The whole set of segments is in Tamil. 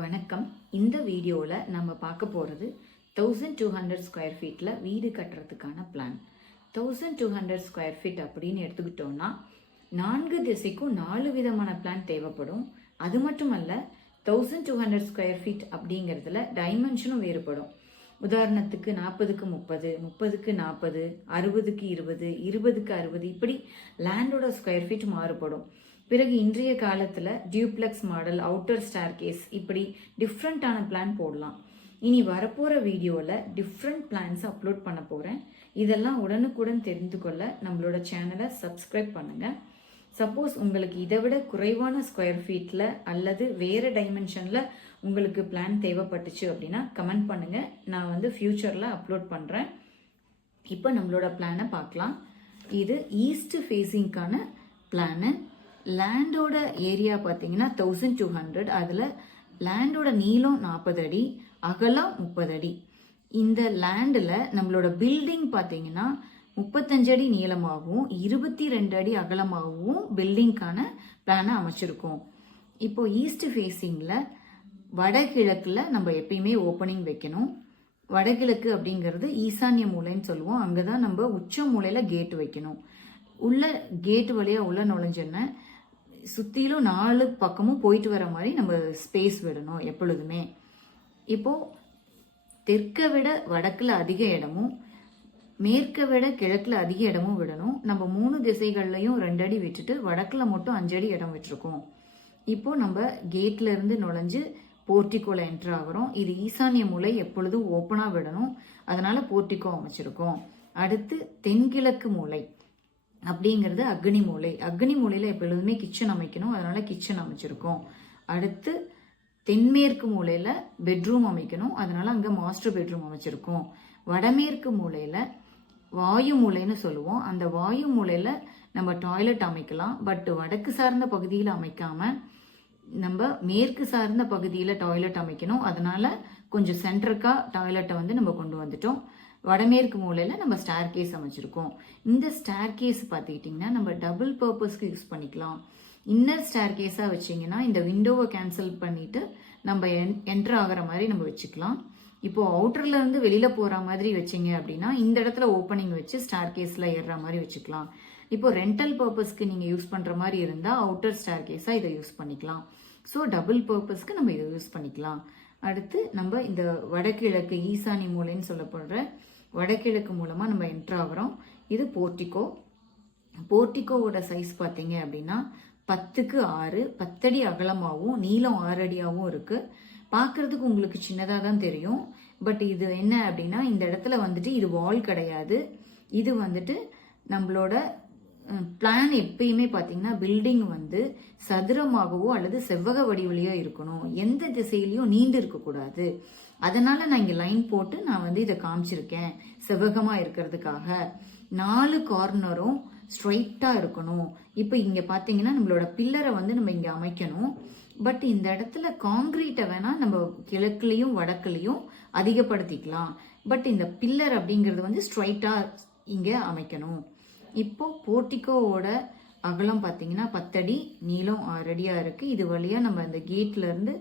வணக்கம். இந்த வீடியோவில் நம்ம பார்க்க போகிறது 1200 ஸ்கொயர் ஃபீட்டில் வீடு கட்டுறதுக்கான பிளான். 1200 ஸ்கொயர் ஃபீட் அப்படின்னு எடுத்துக்கிட்டோம்னா 4 திசைக்கும் 4 விதமான பிளான் தேவைப்படும். அது மட்டுமல்ல, 1200 ஸ்கொயர் ஃபீட் அப்படிங்கிறதுல டைமென்ஷனும் வேறுபடும். உதாரணத்துக்கு 40க்கு 30, 30க்கு 40, 60க்கு 20, 20க்கு 60, இப்படி லேண்டோட ஸ்கொயர் ஃபீட் மாறுபடும். பிறகு இன்றைய காலத்தில் duplex model, outer staircase, இப்படி டிஃப்ரெண்ட்டான பிளான் போடலாம். இனி வரப்போகிற வீடியோவில் டிஃப்ரெண்ட் பிளான்ஸ் அப்லோட் பண்ண போகிறேன். இதெல்லாம் உடனுக்குடன் தெரிந்து கொள்ள நம்மளோட சேனலை சப்ஸ்கிரைப் பண்ணுங்கள். சப்போஸ் உங்களுக்கு இதை விட குறைவான ஸ்கொயர் ஃபீட்டில் அல்லது வேறு டைமென்ஷனில் உங்களுக்கு பிளான் தேவைப்பட்டுச்சு அப்படின்னா கமெண்ட் பண்ணுங்கள். நான் ஃப்யூச்சரில் அப்லோட் பண்ணுறேன். இப்போ நம்மளோட பிளானை பார்க்கலாம். இது ஈஸ்ட் ஃபேஸிங்கான பிளானு. லேண்டோட ஏரியா பார்த்தீங்கன்னா 1200. அதில் லேண்டோட நீளம் 40 அடி, அகலம் 30 அடி. இந்த லேண்டில் நம்மளோட பில்டிங் பார்த்தீங்கன்னா 35 அடி நீளமாகவும் 22 அடி அகலமாகவும் பில்டிங்கான பிளானை அமைச்சிருக்கோம். இப்போ ஈஸ்ட் ஃபேஸிங்கில் வடகிழக்கில் நம்ம எப்பயுமே ஓப்பனிங் வைக்கணும். வடகிழக்கு அப்படிங்கிறது ஈசான்ய மூலைன்னு சொல்லுவோம். அங்கே தான் நம்ம உச்ச மூலையில் கேட் வைக்கணும். உள்ள கேட் வழியாக உள்ள நுழைஞ்சோன்னா சுற்றிலும் 4 பக்கமும் போயிட்டு வர மாதிரி நம்ம ஸ்பேஸ் விடணும் எப்பொழுதுமே. இப்போது தெற்கை விட வடக்கில் அதிக இடமும் மேற்கை விட கிழக்கில் அதிக இடமும் விடணும். நம்ம 3 திசைகள்லையும் 2 அடி விட்டுட்டு வடக்கில் மட்டும் 5 அடி இடம் விட்டுருக்கோம். இப்போது நம்ம கேட்ல இருந்து நுழைஞ்சு போர்ட்டிக்கோல என்ட்ரு ஆகிறோம். இது ஈசான்ய மூலை, எப்பொழுதும் ஓப்பனாக விடணும். அதனால் போர்ட்டிக்கோ அமைச்சிருக்கோம். அடுத்து தென்கிழக்கு மூலை அப்படிங்கிறது அக்னி மூலை. அக்னி மூலையில் எப்பொழுதுமே கிச்சன் அமைக்கணும். அதனால் கிச்சன் அமைச்சிருக்கோம். அடுத்து தென்மேற்கு மூலையில் பெட்ரூம் அமைக்கணும். அதனால் அங்கே மாஸ்டர் பெட்ரூம் அமைச்சிருக்கோம். வடமேற்கு மூலையில் வாயு மூலைன்னு சொல்லுவோம். அந்த வாயு மூலையில் நம்ம டாய்லெட் அமைக்கலாம். பட் வடக்கு சார்ந்த பகுதியில் அமைக்காமல் நம்ம மேற்கு சார்ந்த பகுதியில் டாய்லெட் அமைக்கணும். அதனால் கொஞ்சம் சென்டருக்காக டாய்லெட்டை நம்ம கொண்டு வந்துட்டோம். வடமேற்கு மூலையில் நம்ம ஸ்டார் கேஸ் அமைச்சிருக்கோம். இந்த ஸ்டார் கேஸ் பார்த்துக்கிட்டிங்கன்னா நம்ம டபுள் பர்பஸ்க்கு யூஸ் பண்ணிக்கலாம். இன்னர் ஸ்டார் கேஸாக வச்சிங்கன்னா இந்த விண்டோவை கேன்சல் பண்ணிவிட்டு நம்ம என்ட்ரு ஆகிற மாதிரி நம்ம வச்சுக்கலாம். இப்போது அவுட்டர்லேருந்து வெளியில் போகிற மாதிரி வச்சிங்க அப்படின்னா இந்த இடத்துல ஓப்பனிங் வச்சு ஸ்டார் கேஸில் ஏறுற மாதிரி வச்சுக்கலாம். இப்போது ரெண்டல் பர்பஸ்க்கு நீங்கள் யூஸ் பண்ணுற மாதிரி இருந்தால் அவுட்டர் ஸ்டார் கேஸாக இதை யூஸ் பண்ணிக்கலாம். ஸோ டபுள் பர்பஸ்க்கு நம்ம இதை யூஸ் பண்ணிக்கலாம். அடுத்து நம்ம இந்த வடகிழக்கு ஈசானி மூலைன்னு சொல்லப்படுற வடகிழக்கு மூலமாக நம்ம என்ட்ரு ஆகிறோம். இது போர்ட்டிக்கோ. போர்ட்டிக்கோவோட சைஸ் பார்த்தீங்க அப்படின்னா 10க்கு 6, 10 அடி அகலமாகவும் நீளம் 6 அடியாகவும் இருக்குது. பார்க்குறதுக்கு உங்களுக்கு சின்னதாக தான் தெரியும். பட் இது என்ன அப்படின்னா இந்த இடத்துல இது வால் கிடையாது. இது நம்மளோட பிளான் எப்பயுமே பார்த்தீங்கன்னா பில்டிங் சதுரமாகவோ அல்லது செவ்வக வடிவிலையோ இருக்கணும். எந்த திசையிலையும் நீண்டு இருக்கக்கூடாது. அதனால் நான் இங்கே லைன் போட்டு நான் இதை காமிச்சிருக்கேன் செவ்வகமாக இருக்கிறதுக்காக. 4 கார்னரும் ஸ்ட்ரைட்டாக இருக்கணும். இப்போ இங்கே பார்த்தீங்கன்னா நம்மளோட பில்லரை நம்ம இங்கே அமைக்கணும். பட் இந்த இடத்துல காங்கிரீட்டை வேணால் நம்ம கிழக்குலேயும் வடக்குலேயும் அதிகப்படுத்திக்கலாம். பட் இந்த பில்லர் அப்படிங்கிறது ஸ்ட்ரைட்டாக இங்கே அமைக்கணும். இப்போ போர்ட்டிக்கோவோட அகலம் பார்த்தீங்கன்னா 10 அடி, நீளம் 6 அடியாக இருக்குது. இது வழியாக நம்ம இந்த கேட்லேருந்து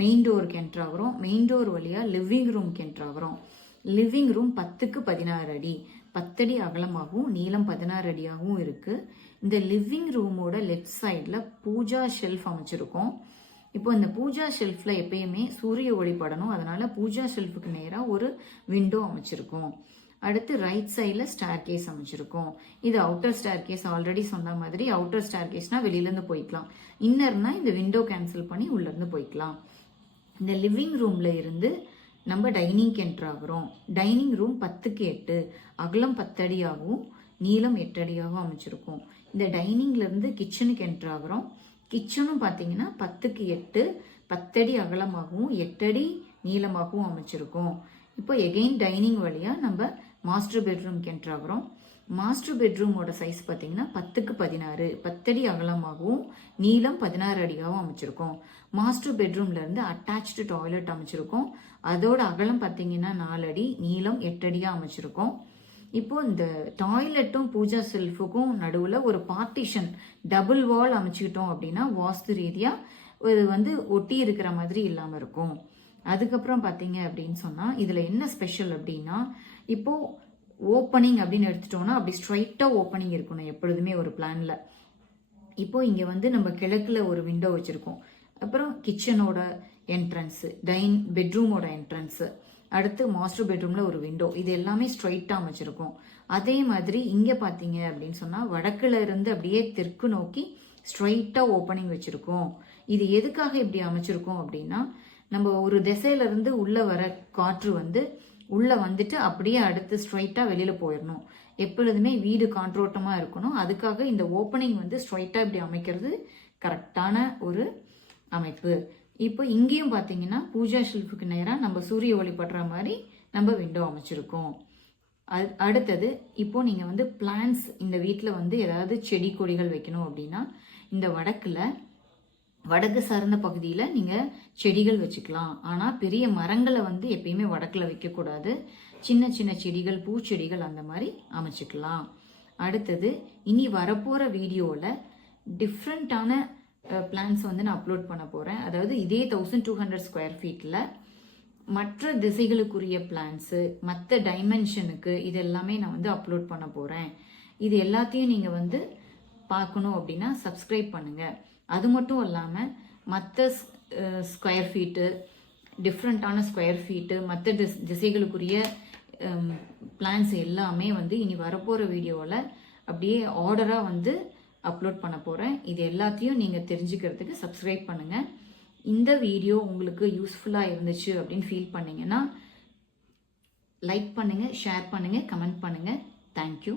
மெயின் டோருக்கு என்ட்ரு ஆகிறோம். மெயின் டோர் வழியாக லிவிங் ரூம்க்கு என்ட்ரு ஆகிறோம். லிவிங் ரூம் 10க்கு 16 அடி, 10 அடி அகலமாகவும் நீளம் 16 அடியாகவும் இருக்குது. இந்த லிவிங் ரூமோட லெஃப்ட் சைடில் பூஜா ஷெல்ஃப் அமைச்சிருக்கோம். இப்போ இந்த பூஜா ஷெல்ஃபில் எப்பயுமே சூரிய ஒளி படணும். அதனால் பூஜா ஷெல்ஃபுக்கு நேராக ஒரு விண்டோ அமைச்சிருக்கோம். அடுத்து ரைட் சைடில் ஸ்டார் கேஸ் அமைச்சிருக்கோம். இது அவுட்டர் ஸ்டார் கேஸ். ஆல்ரெடி சொன்ன மாதிரி அவுட்டர் ஸ்டார் கேஸ்னால் வெளியிலேருந்து போய்க்கலாம். இன்னர்னா இந்த விண்டோ கேன்சல் பண்ணி உள்ளேருந்து போய்க்கலாம். இந்த லிவிங் ரூமில் இருந்து நம்ம டைனிங்க்கு என்ட்ரு ஆகிறோம். டைனிங் ரூம் 10க்கு 8, அகலம் 10 அடியாகவும் நீளம் 8 அடியாகவும் அமைச்சிருக்கோம். இந்த டைனிங்லேருந்து கிச்சனுக்கு என்ட்ரு ஆகிறோம். கிச்சனும் பார்த்தீங்கன்னா 10க்கு 8, 10 அடி அகலமாகவும் 8 அடி நீளமாகவும் அமைச்சிருக்கோம். இப்போ எகெயின் டைனிங் வழியாக நம்ம மாஸ்டர் பெட்ரூம்க்கு என்ட்ரு ஆகிறோம். மாஸ்டர் பெட்ரூமோட சைஸ் பார்த்தீங்கன்னா 10க்கு 16, 10 அடி அகலமாகவும் நீளம் 16 அடியாகவும் அமைச்சிருக்கோம். மாஸ்டர் பெட்ரூம்லேருந்து அட்டாச்சு டாய்லெட் அமைச்சிருக்கோம். அதோட அகலம் பார்த்தீங்கன்னா 4 அடி, நீளம் 8 அடியாக அமைச்சிருக்கோம். இப்போ இந்த டாய்லெட்டும் பூஜா செல்ஃபுக்கும் நடுவில் ஒரு பார்ட்டிஷன் டபுள் வால் அமைச்சுக்கிட்டோம் அப்படின்னா வாஸ்து ரீதியாக இது வந்து ஒட்டி இருக்கிற மாதிரி இல்லாமல் இருக்கும். அதுக்கப்புறம் பார்த்தீங்க அப்படின்னு சொன்னால் இதில் என்ன ஸ்பெஷல் அப்படின்னா, இப்போது ஓப்பனிங் அப்படின்னு எடுத்துட்டோம்னா அப்படி ஸ்ட்ரைட்டாக ஓப்பனிங் இருக்கணும் எப்பொழுதுமே ஒரு பிளானில். இப்போது இங்கே வந்து நம்ம கிழக்கில் ஒரு விண்டோ வச்சுருக்கோம், அப்புறம் கிச்சனோட என்ட்ரன்ஸு, பெட்ரூமோட என்ட்ரன்ஸு, அடுத்து மாஸ்டர் பெட்ரூமில் ஒரு விண்டோ, இது எல்லாமே ஸ்ட்ரைட்டாக அமைச்சிருக்கோம். அதே மாதிரி இங்கே பார்த்தீங்க அப்படின்னு சொன்னால் வடக்குல இருந்து அப்படியே தெற்கு நோக்கி ஸ்ட்ரைட்டாக ஓப்பனிங் வச்சுருக்கோம். இது எதுக்காக இப்படி அமைச்சிருக்கோம் அப்படின்னா, நம்ம ஒரு திசையிலேருந்து உள்ளே வர காற்று வந்து உள்ளே வந்துட்டு அப்படியே அடுத்து ஸ்ட்ரைட்டாக வெளியில் போயிடணும். எப்பொழுதுமே வீடு காற்றோட்டமாக இருக்கணும். அதுக்காக இந்த ஓப்பனிங் வந்து ஸ்ட்ரைட்டாக இப்படி அமைக்கிறது கரெக்டான ஒரு அமைப்பு. இப்போ இங்கேயும் பார்த்தீங்கன்னா பூஜா ஷெல்ஃபுக்கு நேராக நம்ம சூரிய ஒளி படுற மாதிரி நம்ம விண்டோ அமைச்சிருக்கோம். அடுத்தது இப்போ நீங்கள் வந்து பிளான்ஸ் இந்த வீட்டில் வந்து ஏதாவது செடி கொடிகள் வைக்கணும் அப்படின்னா இந்த வடக்கு சார்ந்த பகுதியில் நீங்கள் செடிகள் வச்சுக்கலாம். ஆனால் பெரிய மரங்களை வந்து எப்பயுமே வடக்கில் வைக்கக்கூடாது. சின்ன சின்ன செடிகள், பூச்செடிகள் அந்த மாதிரி அமைச்சிக்கலாம். அடுத்தது இனி வரப்போகிற வீடியோவில் டிஃப்ரெண்ட்டான பிளான்ஸ் வந்து நான் அப்லோட் பண்ண போகிறேன். அதாவது இதே 1200 ஸ்கொயர் ஃபீட்டில் மற்ற திசைகளுக்குரிய பிளான்ஸு, மற்ற டைமென்ஷனுக்கு இது எல்லாமே நான் வந்து அப்லோட் பண்ண போகிறேன். இது எல்லாத்தையும் நீங்கள் வந்து பார்க்கணும் அப்படின்னா சப்ஸ்கிரைப் பண்ணுங்கள். அது மட்டும் இல்லாமல் மற்ற ஸ்கொயர் ஃபீட்டு, டிஃப்ரெண்ட்டான ஸ்கொயர் ஃபீட்டு, மற்ற திசைகளுக்குரிய பிளான்ஸ் எல்லாமே வந்து இனி வரப்போகிற வீடியோவில் அப்படியே ஆர்டராக வந்து அப்லோட் பண்ண போகிறேன். இது எல்லாத்தையும் நீங்கள் தெரிஞ்சுக்கிறதுக்கு சப்ஸ்கிரைப் பண்ணுங்கள். இந்த வீடியோ உங்களுக்கு யூஸ்ஃபுல்லாக இருந்துச்சு அப்படின்னு ஃபீல் பண்ணிங்கன்னா லைக் பண்ணுங்கள், ஷேர் பண்ணுங்கள், கமெண்ட் பண்ணுங்கள். தேங்க்யூ.